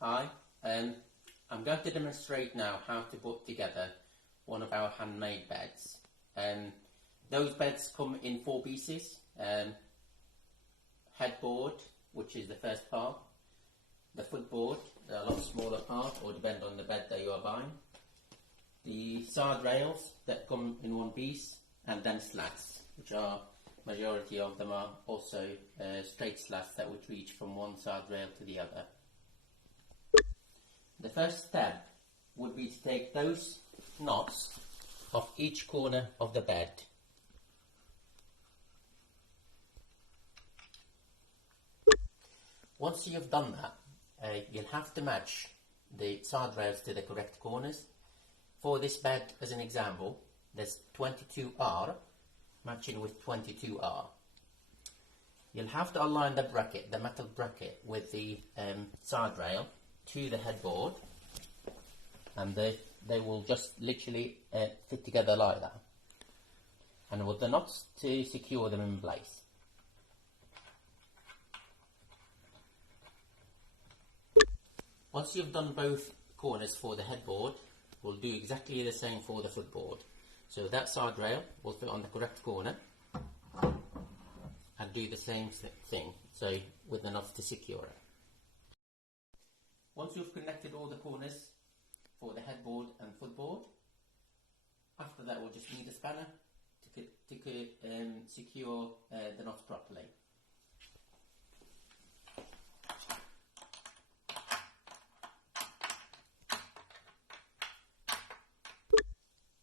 Hi, I'm going to demonstrate now how to put together one of our handmade beds. Those beds come in 4 pieces. Headboard, which is the first part, the footboard, a lot smaller part, or depend on the bed that you are buying, the side rails that come in 1 piece, and then slats, which are, majority of them are also straight slats that would reach from one side rail to the other. The first step would be to take those knots off each corner of the bed. Once you've done that, you'll have to match the side rails to the correct corners. For this bed, as an example, there's 22R matching with 22R. You'll have to align the bracket, the metal bracket, with the side rail to the headboard, and they will just literally fit together like that, and with the knots to secure them in place. Once you've done both corners for the headboard, we'll do exactly the same for the footboard. So that side rail will fit on the correct corner and do the same thing, so with the knots to secure it. Once you've connected all the corners for the headboard and footboard, after that we'll just need a spanner to secure the knots properly.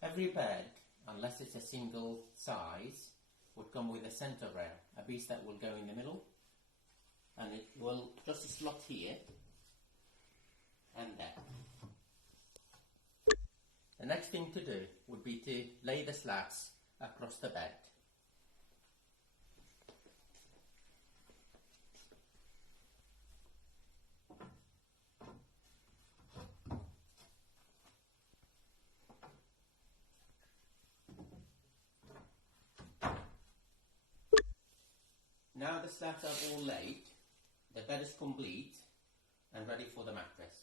Every bed, unless it's a single size, would come with a center rail, a piece that will go in the middle, and it will just slot here and there. The next thing to do would be to lay the slats across the bed. Now the slats are all laid, the bed is complete and ready for the mattress.